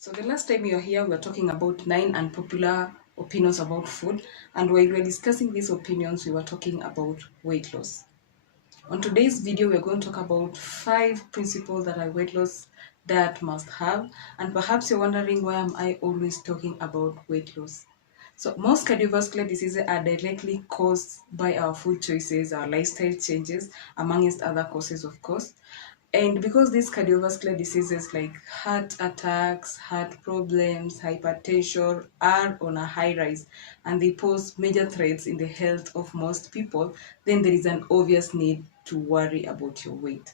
So the last time you were here, we were talking about 9 unpopular opinions about food. And while we were discussing these opinions, we were talking about weight loss. On today's video, we're going to talk about 5 principles that a weight loss diet must have. And perhaps you're wondering, why am I always talking about weight loss? So most cardiovascular diseases are directly caused by our food choices, our lifestyle changes, amongst other causes, of course. And because these cardiovascular diseases like heart attacks, heart problems, hypertension are on a high rise and they pose major threats in the health of most people, then there is an obvious need to worry about your weight.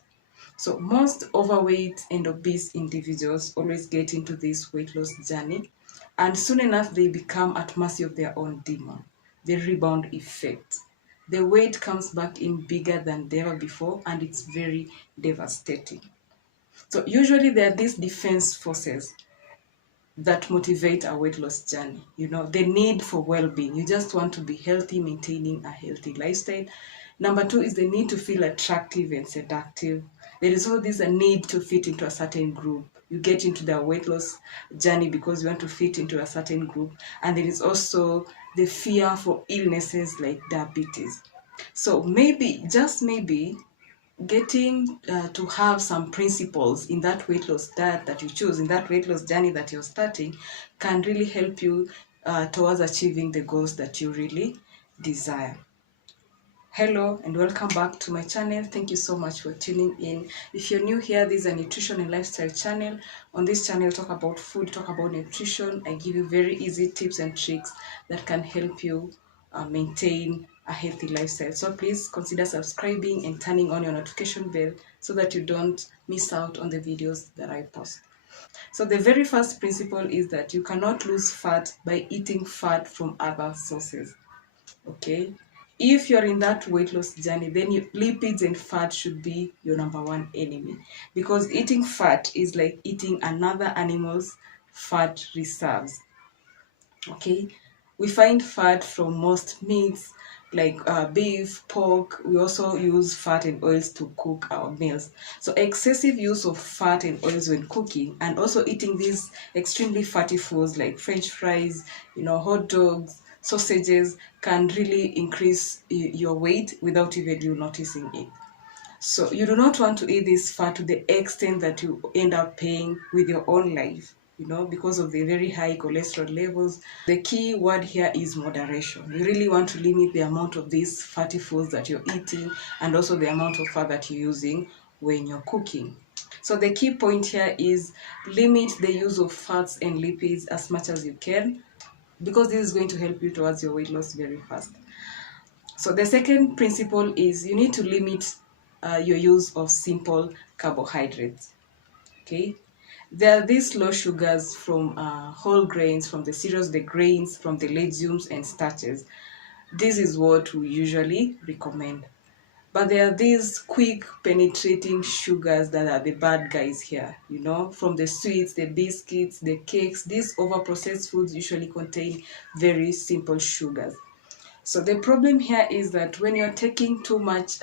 So most overweight and obese individuals always get into this weight loss journey, and soon enough they become at mercy of their own demon, the rebound effect. The weight comes back in bigger than ever before, and it's very devastating. So usually there are these defense forces that motivate a weight loss journey. The need for well-being. You just want to be healthy, maintaining a healthy lifestyle. Number two is the need to feel attractive and seductive. There is also this a need to fit into a certain group. You get into the weight loss journey because you want to fit into a certain group. And there is also the fear for illnesses like diabetes. So maybe, just maybe, getting to have some principles in that weight loss diet that you choose, in that weight loss journey that you're starting, can really help you towards achieving the goals that you really desire. Hello and welcome back to my channel. Thank you so much for tuning in. If you're new here, this is a nutrition and lifestyle channel. On this channel, talk about food, talk about nutrition. I give you very easy tips and tricks that can help you maintain a healthy lifestyle. So please consider subscribing and turning on your notification bell so that you don't miss out on the videos that I post. So the very first principle is that you cannot lose fat by eating fat from other sources. Okay, if you're in that weight loss journey, then lipids and fat should be your number one enemy, because eating fat is like eating another animal's fat reserves. Okay, we find fat from most meats like beef, pork. We also use fat and oils to cook our meals. So excessive use of fat and oils when cooking, and also eating these extremely fatty foods like french fries, hot dogs, sausages, can really increase your weight without even you noticing it. So you do not want to eat this fat to the extent that you end up paying with your own life, because of the very high cholesterol levels. The key word here is moderation. You really want to limit the amount of these fatty foods that you're eating, and also the amount of fat that you're using when you're cooking. So the key point here is limit the use of fats and lipids as much as you can, because this is going to help you towards your weight loss very fast. So the second principle is you need to limit your use of simple carbohydrates. Okay, there are these low sugars from whole grains, from the cereals, the grains, from the legumes and starches. This is what we usually recommend. But there are these quick penetrating sugars that are the bad guys here, from the sweets, the biscuits, the cakes. These overprocessed foods usually contain very simple sugars. So the problem here is that when you're taking too much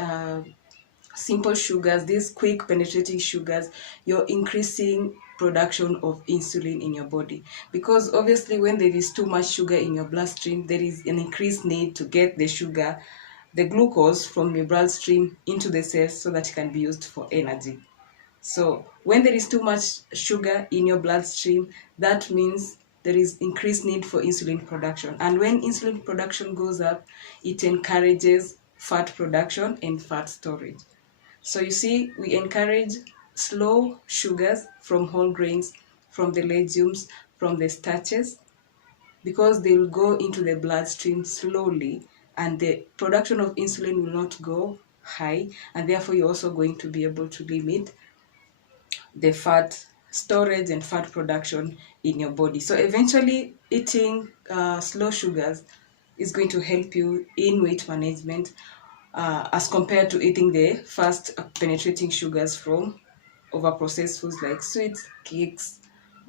simple sugars, these quick penetrating sugars, you're increasing production of insulin in your body, because obviously when there is too much sugar in your bloodstream, there is an increased need to get the sugar, the glucose from your bloodstream into the cells so that it can be used for energy. So when there is too much sugar in your bloodstream, that means there is increased need for insulin production. And when insulin production goes up, it encourages fat production and fat storage. So you see, we encourage slow sugars from whole grains, from the legumes, from the starches, because they will go into the bloodstream slowly and the production of insulin will not go high, and therefore you're also going to be able to limit the fat storage and fat production in your body. So eventually eating slow sugars is going to help you in weight management as compared to eating the fast penetrating sugars from overprocessed foods like sweets, cakes,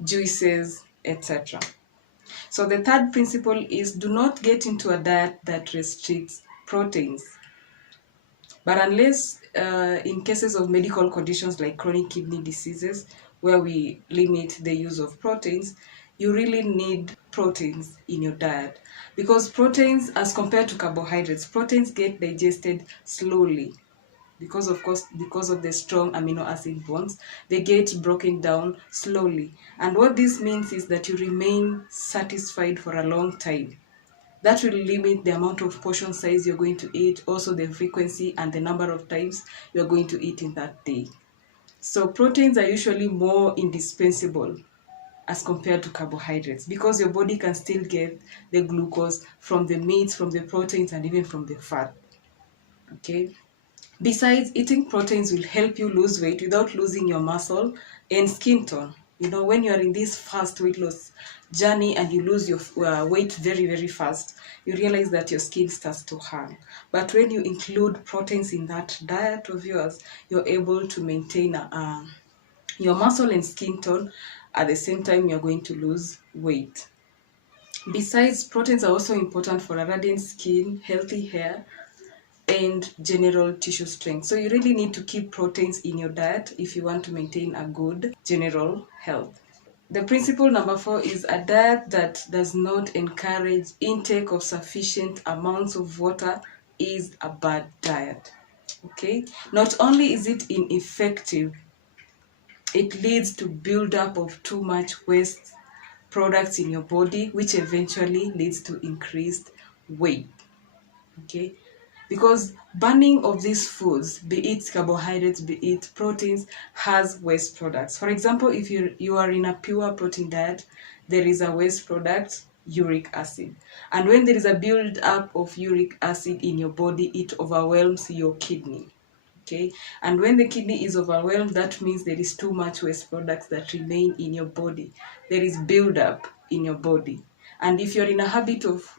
juices, etc. So the third principle is do not get into a diet that restricts proteins. But unless in cases of medical conditions like chronic kidney diseases, where we limit the use of proteins, you really need proteins in your diet, because proteins, as compared to carbohydrates, proteins get digested slowly because of the strong amino acid bonds. They get broken down slowly, and what this means is that you remain satisfied for a long time. That will limit the amount of portion size you're going to eat, also the frequency and the number of times you're going to eat in that day. So proteins are usually more indispensable as compared to carbohydrates, because your body can still get the glucose from the meats, from the proteins, and even from the fat. Okay. Besides, eating proteins will help you lose weight without losing your muscle and skin tone. When you are in this fast weight loss journey and you lose your weight very, very fast, you realize that your skin starts to hang. But when you include proteins in that diet of yours, you're able to maintain your muscle and skin tone. At the same time, you're going to lose weight. Besides, proteins are also important for a radiant skin, healthy hair, and general tissue strength. So you really need to keep proteins in your diet if you want to maintain a good general health. The principle number 4 is a diet that does not encourage intake of sufficient amounts of water is a bad diet. Okay? Not only is it ineffective, it leads to buildup of too much waste products in your body, which eventually leads to increased weight. Okay, because burning of these foods, be it carbohydrates, be it proteins, has waste products. For example, if you are in a pure protein diet, there is a waste product, uric acid, and when there is a build up of uric acid in your body, it overwhelms your kidney. Okay, and when the kidney is overwhelmed, that means there is too much waste products that remain in your body. There is build up in your body, and if you're in a habit of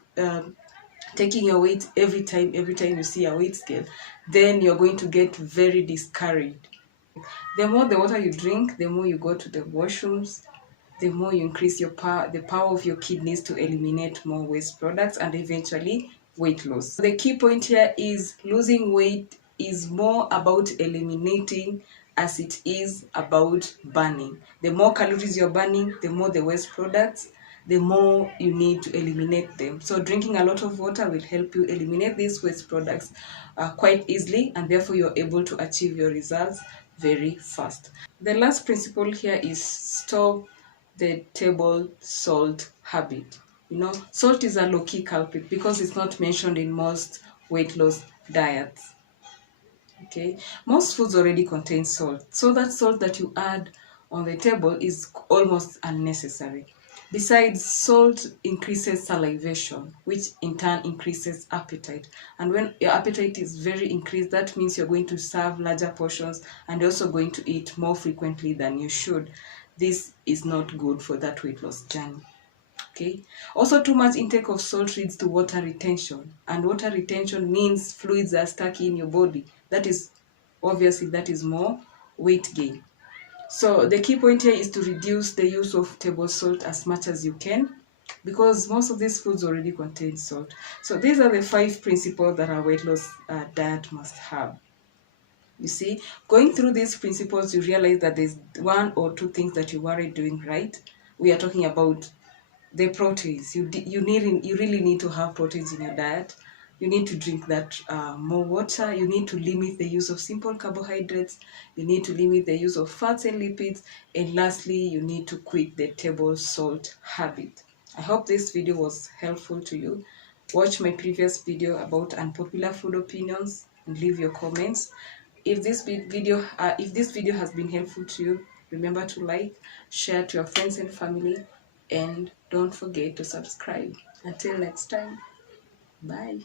taking your weight every time you see a weight scale, then you're going to get very discouraged. The more the water you drink, the more you go to the washrooms, the more you increase the power of your kidneys to eliminate more waste products, and eventually weight loss. The key point here is losing weight is more about eliminating as it is about burning. The more calories you're burning, the more the waste products, the more you need to eliminate them. So drinking a lot of water will help you eliminate these waste products quite easily, and therefore you're able to achieve your results very fast. The last principle here is stop the table salt habit. Salt is a low-key culprit because it's not mentioned in most weight loss diets. Okay, most foods already contain salt, so that salt that you add on the table is almost unnecessary. Besides, salt increases salivation, which in turn increases appetite. And when your appetite is very increased, that means you're going to serve larger portions and also going to eat more frequently than you should. This is not good for that weight loss journey. Okay. Also, too much intake of salt leads to water retention, and water retention means fluids are stuck in your body. That is more weight gain. So the key point here is to reduce the use of table salt as much as you can, because most of these foods already contain salt. So these are the 5 principles that a weight loss diet must have. You see, going through these principles, you realize that there's 1 or 2 things that you weren't doing right. We are talking about the proteins. You really need to have proteins in your diet. You need to drink that more water. You need to limit the use of simple carbohydrates. You need to limit the use of fats and lipids. And lastly, you need to quit the table salt habit. I hope this video was helpful to you. Watch my previous video about unpopular food opinions and leave your comments. If this video has been helpful to you, remember to like, share to your friends and family, and don't forget to subscribe. Until next time, bye.